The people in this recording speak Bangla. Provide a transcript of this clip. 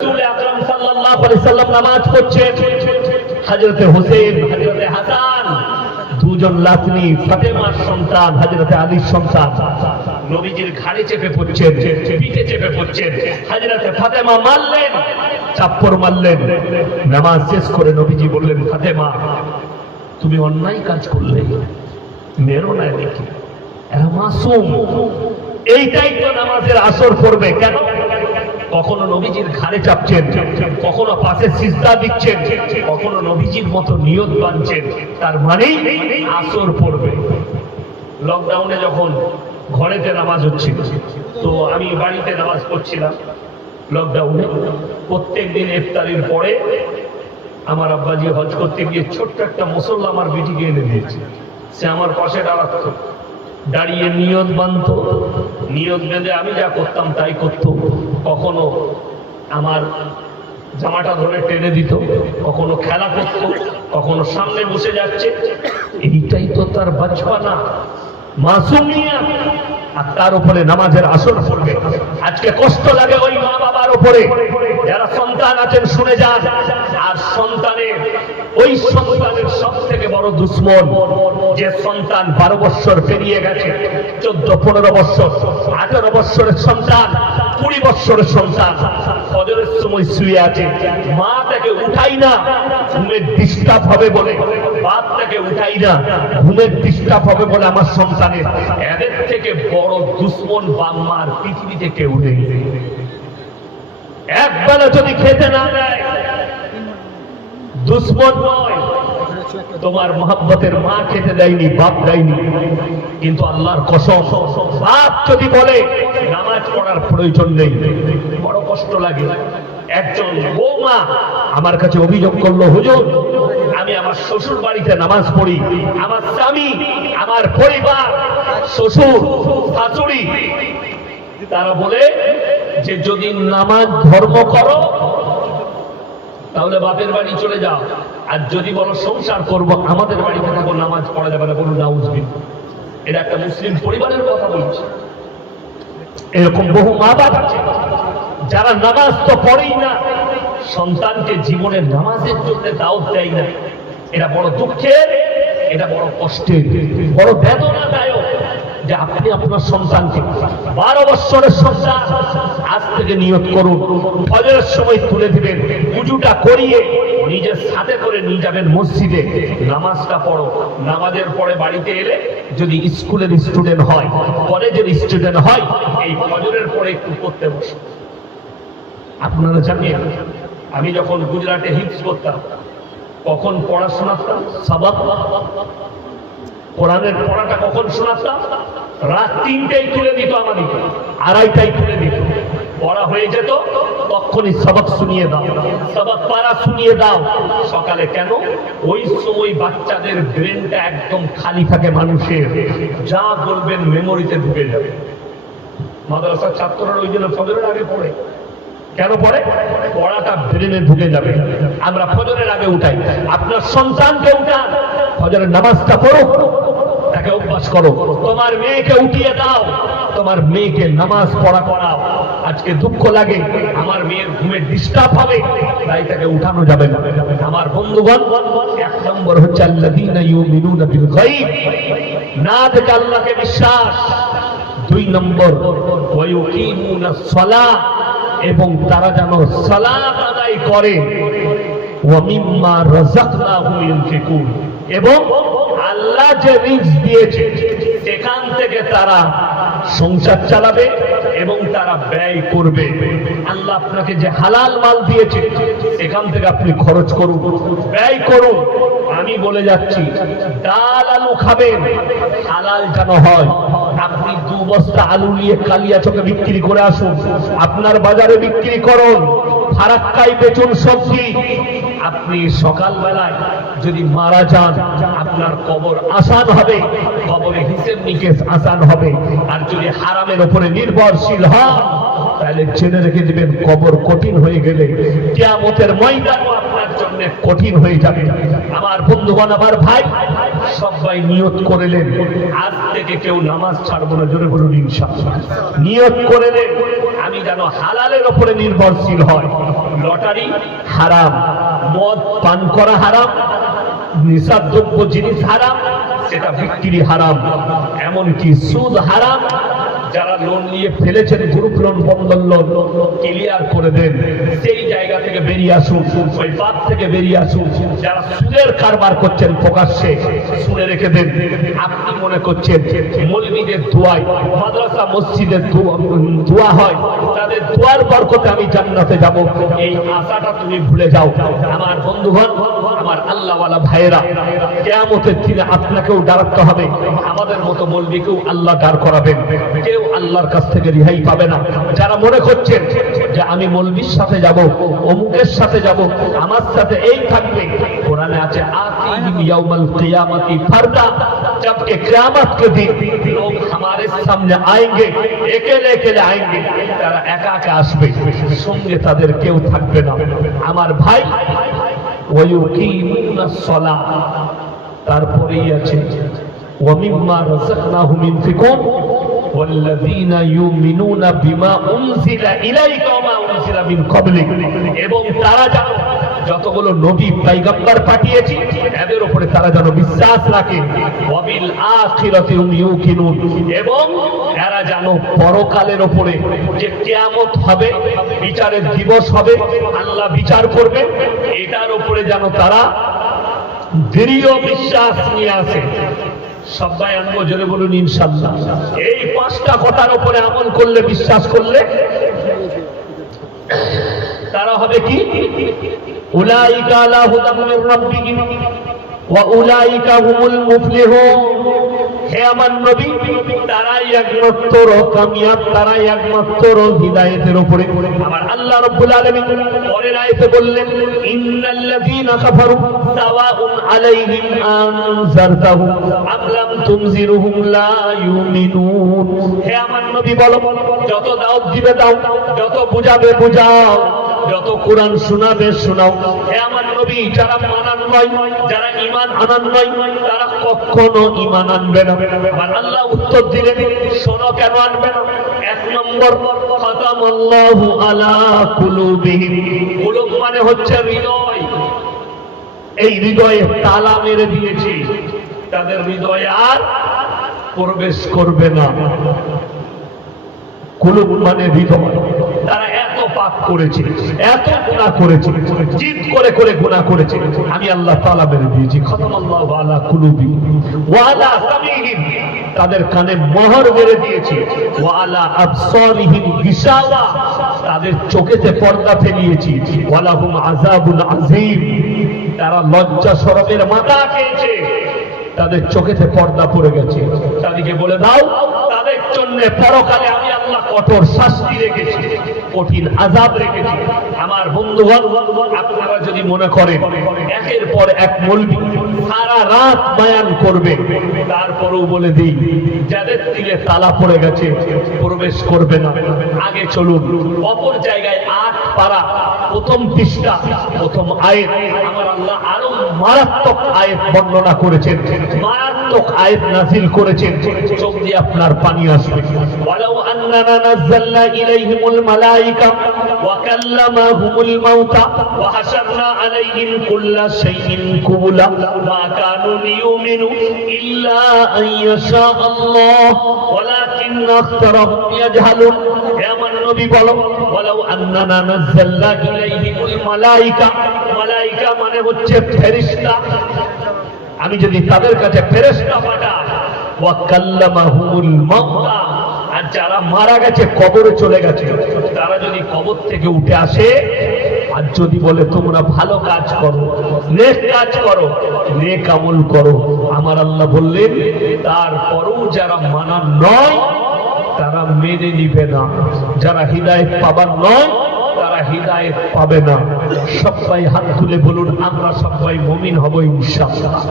রাসূল আকরাম সাল্লাল্লাহু আলাইহি সাল্লাম নামাজ পড়ছেন। হযরতে হোসেন, হযরতে হাসান দুজন লাতনি, ফাতেমার সন্তান, হযরতে আলীর সন্তান নবীজির ঘাড়ে চেপে পড়ছেন, পিঠে চেপে পড়ছেন। হযরতে ফাতেমা মারলেন, চাপ্পড় মারলেন। নামাজ শেষ করে নবীজি বললেন, ফাতেমা তুমি অন্যায় কাজ করলে, মেরো না এদিকে, এরা মাসুম। এইটাই তো নামাজের আসর করবে। কেন? কখনো নবীজির ঘাড়ে চাপছেন, কখনো পাশে সিজদা দিচ্ছেন, কখনো নবীজির মতো নিয়ত বাঁধছেন, তার মানে আসর পড়বে। লকডাউনে যখন ঘরেতে নামাজ হচ্ছিল, তো আমি বাড়িতে নামাজ পড়ছিলাম লকডাউনে। প্রত্যেক দিন ইফতারির পরে আমার আব্বাজি হজ করতে গিয়ে ছোট্ট একটা মুসল্লা আমার বিটিকে এনে দিয়েছে। সে আমার পাশে দাঁড়াতো, দাঁড়িয়ে নিয়ত বাঁধত। নিয়ত বেঁধে আমি যা করতাম তাই করত। কখনো আমার জামাটা ধরে টেনে দিত, কখনো খেলা করত, কখনো সামনে বসে যাচ্ছে। এইটাই তো তার বাঁচপানা, মাসুমিয়াত। আর তার উপরে নামাজের আসর পড়বে। আজকে কষ্ট লাগে ওই মা বাবার উপরে যারা সন্তান আছেন, শুনে যান। আর সন্তানের, ওই সন্তানের সব থেকে বড় দুশ্মন যে সন্তান 12 বৎসর পেরিয়ে গেছে, 14-15 বৎসর, 18 বৎসরের সন্তান, 20 বৎসরের সন্তান ফজরের সময় শুয়ে আছে, মা তাকে উঠাই না, ঘুমের ডিস্টার্ব হবে বলে, বাপ তাকে উঠাই না, ঘুমের ডিস্টার্ব হবে বলে আমার সন্তানের। এদের থেকে বড় দুশ্মন বাপ মার পৃথিবীতে কেউ নেই। একবেলা যদি খেতে না দেয়, দুশ্মন নয়, তোমার মহব্বতের মা খেতে দেয়নি, বাপ দেয়নি। কিন্তু আল্লাহর কসম, বাপ যদি বলে নামাজ পড়ার প্রয়োজন নেই, বড় কষ্ট লাগে। একজন বৌমা আমার কাছে অভিযোগ করলো, হুজুর আমি আমার শ্বশুর বাড়িতে নামাজ পড়ি, আমার স্বামী, আমার পরিবার, শ্বশুর, শাশুড়ি, তারা বলে যে যদি নামাজ ধর্ম করো তাহলে বাপের বাড়ি চলে যাও, আর যদি বলো সংসার করবো আমাদের বাড়িতে থাকো, নামাজ পড়া যাবে না। বলুন নাউজুবিল্লাহ। এটা একটা মুসলিম পরিবারের কথা বলছে। এরকম বহু মা বাপ আছে যারা নামাজ তো পড়েই না, সন্তানকে জীবনের নামাজের জন্য দাওয়াত দেয় না। এটা বড় দুঃখের, এটা বড় কষ্টের, বড় বেদনাদায়ক যে আপনি আপনার সন্তানকে 12 বৎসরের সন্তান, আজ থেকে নিয়ত করুন, ফজরের সময় তুলে দিবেন, উজুটা করিয়ে নিজের সাথে করে নিয়ে যাবেন মসজিদে, নামাজটা পড়ো। নামাজের পরে বাড়িতে এলে যদি স্কুলের স্টুডেন্ট হয়, কলেজের স্টুডেন্ট হয়, এই ফজরের পরে একটু পড়তে বসো। আপনারা জানেন আমি যখন গুজরাটে হিফজ করতাম, কখন পড়া শোনাতাম, সাবাক কোরআনের পড়াটা কখন শোনাতাম, রাত 3টায় তুলে দিত, আমাদেরকে 2:30টায় তুলে দিত। পড়া হয়ে যেত, তখনই সবক শুনিয়ে দাও, সবক পারা শুনিয়ে দাও। সকালে কেন? ওই সময় বাচ্চাদের ব্রেনটা একদম খালি থাকে, মানুষের যা বলবেন মেমোরিতে ঢুকে যাবে। মাদ্রাসার ছাত্ররা ওই জন্য ফজরের আগে পড়ে। কেন পড়ে? পড়াটা ব্রেনে ঢুকে যাবে। আমরা ফজরের আগে উঠাই, আপনার সন্তানকে উঠান, ফজরের নামাজটা পড়ো, তাকে অভ্যাস করো। তোমার মেয়েকে উঠিয়ে দাও, তোমার মেয়েকে নামাজ পড়া করাও। আজকে দুঃখ লাগে আমার মেয়ের ঘুমের ডিস্টার্ব হবে, তাই তাকে উঠানো যাবে না। আমার বন্ধুগণ, 1 নম্বর হচ্ছে আল্লাযীনা ইউমিনুনা বিল গায়ব, না দেখে আল্লাহকে বিশ্বাস। 2 নম্বর ওয়া ইউকিমুনাস সালাহ, এবং তারা যেন সালাত আদায় করে, ওয়া মিম্মা রাযাকনাহুম ইউনফিকুন, এবং আল্লাহ যে রিজক দিয়েছে সেখান থেকে তারা সংসার চালাবে এবং তারা ব্যয় করবে। আল্লাহ আপনাকে যে হালাল মাল দিয়েছে সেখান থেকে আপনি খরচ করুন, ব্যয় করুন। আমি বলে যাচ্ছি, ডাল আলু খাবেন, হালাল যেন হয়। আপনি 2 বস্তা আলু নিয়ে কালিয়াচকে বিক্রি করে আসুন, আপনার বাজারে বিক্রি করুন, ফারাক্কায় বেচুন সবজি। আপনি সকালবেলায় যদি মারা যান, আপনার কবর আসান হবে, কবরে হিসেব নিকেশ আসান হবে। আর যদি হারামের উপরে নির্ভরশীল হন, তাহলে জেনে রেখে দিবেন, কবর কঠিন হয়ে গেলে কিয়ামতের ময়দানও আপনার জন্য কঠিন হয়ে যাবে। আমার বন্ধুগণ, আমার ভাই, সবাই নিয়ত করেলেন আজ থেকে কেউ নামাজ ছাড়বো না। জোরে বলুন ইনশাআল্লাহ। নিয়ত করেলেন আমি যেন হালালের উপরে নির্ভরশীল হয়। লটারি হারাম, মদ পান করা হারাম, নিষিদ্ধ জিনিস হারাম, সেটা বিক্রি হারাম, এমনকি সুদ হারাম। যারা লোন নিয়ে ফেলেছেন গ্রুপ লোন, বন্ধন লোন, ক্লিয়ার করে দেন, সেই জায়গা থেকে বেরিয়ে আসুন, ওই পাপ থেকে বেরিয়ে আসুন। যারা সুদের কারবার করছেন প্রকাশ্যে, শুনে রেখে দেন। আপনি মনে করছেন মৌলবীদের দোয়ায়, মাদ্রাসা মসজিদের দোয়া হয়, তাদের দোয়ার বরকতে আমি জান্নাতে যাব, এই আশাটা তুমি ভুলে যাও। আমার বন্ধুগণ, আমার আল্লাহওয়ালা ভাইয়েরা, কিয়ামতের দিনে আপনাকেও দাঁড়াতে হবে, আমাদের মতো মৌলবীকেও আল্লাহ দাঁড় করাবেন। কেউ আল্লাহর কাছ থেকে রেহাই পাবে না। যারা মনে করছেন যে আমি মৌলবীর সাথে যাব, অমুকের সাথে যাব, আমার সাথে এই থাকবে, কোরআনে আছে আতিহিম ইয়াউমাল কিয়ামতি ফারদা, जबकि कियामत के दिन लोग हमारे सामने आएंगे, একেলে একেলে आएंगे, তারা একা একা আসবে, সঙ্গে তাদের কেউ থাকবে না। আমার ভাই, ওয়ায়ুকিমুনাস সালাহ, তারপরেই আছে ওয়ামিম্মা রাযাকনাহুম ইনফিকুন ওয়াল্লাযীনা ইউমিনুনা বিমা উনজিলা ইলাইকা ওয়া মা উনজিলা মিন ক্বাবলিক, এবং তারা যেন যতগুলো নবী পয়গম্বর পাঠিয়েছি এদের উপরে তারা যেন বিশ্বাস রাখে, ওয়া বিল আখিরাতি হুম ইউকিনুন, এবং এরা যেন পরকালের উপরে যে কিয়ামত হবে, বিচারের দিবস হবে, আল্লাহ বিচার করবে, এটার উপরে যেন তারা দৃঢ় বিশ্বাস নিয়ে আসে। সবাই আনবো, জোরে বলুন ইনশাআল্লাহ। এই পাঁচটা কথার উপরে আমল করলে, বিশ্বাস করলে, তারা হবে কি? উলাইকা আলা হুদাম মির রাব্বিহিম ওয়া উলাইকা হুমুল মুফলিহুন। হে আমার নবী, তারাই একমাত্র কামিয়াব, তারাই একমাত্র হিদায়াতের উপরে। আমার আল্লাহ রাব্বুল আলামিন পরের আয়াতে বললেন, ইন্নাল্লাযীনা কাফারু সাওয়াউন আলাইহিম আনজারতাহুম আম লাম তুনজিরুহুম লা ইউমিনুন। হে আমার নবী বলো, যত দাওয়াত দিবে দাও, যত বুঝাবে বুঝাও, যত কোরআন শোনাবে শোনাও। হে আমার নবী, যারা মানান নয়, যারা ঈমান আনান নয়, তারা কখনো ঈমান আনবে না। আর আল্লাহ উত্তর দিলেন, শোনো কেন আনবে না? এক নম্বর, খাতামাল্লাহু আলা কুলুবিহিম। কুলুব মানে হচ্ছে হৃদয়। এই হৃদয়ে তালা মেরে দিয়েছি, তাদের হৃদয়ে আর প্রবেশ করবে না। কুলুব মানে হৃদয়। তারা এত পাপ করেছে, এত গুনাহ করেছে, জিদ করে করে গুনাহ করেছে, আমি আল্লাহ তাআলা মেরে দিয়েছি। খাতামাল্লাহু আলা কুলুবিহিম ওয়া আলা সামিহিম, তাদের কানে মোহর মেরে দিয়েছি। ওয়া আলা আবসারিহিম গিশাওয়া, তাদের চোখেতে পর্দা ফেলিয়েছি। ওয়া লাহুম আযাবুন আযীম, তারা লজ্জা শরমের মাথা খেয়েছে, তাদের চোখেতে পর্দা পড়ে গেছে। তাদেরকে বলে দাও, তাদের জন্য পরকালে আমি আল্লাহ কঠোর শাস্তি রেখেছি, কঠিন আযাব রেখেছি। আমার বন্ধুগণ, আপনারা যদি মনে করেন একের পর এক মৌলবী সারা রাত বয়ান করবে, তারপরেও বলে দিই, যাদের দিলে তালা পড়ে গেছে প্রবেশ করবে না। আগে চলুন, অপর জায়গায় ৮ পারা প্রথম পৃষ্ঠা প্রথম আয়াত, আমার আল্লাহ আরো মারাত্মক আয়াত বর্ণনা করেছেন, মারাত্মক আয়াত নাযিল করেছেন, চোখ দিয়ে আপনার পানি আসবে। ওয়ালাউ আন্নানা নাযালনা ইলাইহিমুল মালাইকা ওয়া কাল্লামাহুমুল মাউতা ওয়া হাশারনা আলাইহিম কুল্লা শাইইন কুবুলা মা কানু লিয়ুমিনু ইল্লা আন ইয়াশা আল্লাহ ওয়ালাকিন্না আকতারাহুম ইয়াজহালুন। হে আমার নবী বলো, ওয়ালাউ আন্নানা নাযালনা ইলাইহিমুল মালাইকা, মালাইকা মানে হচ্ছে ফেরেশতা, আমি যদি তাদের কাছে ফেরেশতা পাঠাই, ওয়া কাল্লামাহুমুল মাউতা, আর যারা মারা গেছে কবরে চলে গেছে, তারা যদি কবর থেকে উঠে আসে আর যদি বলে তোমরা ভালো কাজ করো, নেক কাজ করো, নেক আমল করো, আমার আল্লাহ বললেন তারপরেও যারা মানার নয় তারা মেনে নিবে না, যারা হিদায়াত পাবার নয় তারা হিদায়াত পাবে না। সবাই হাত তুলে বলুন, আমরা সবাই মুমিন হব ইনশাআল্লাহ।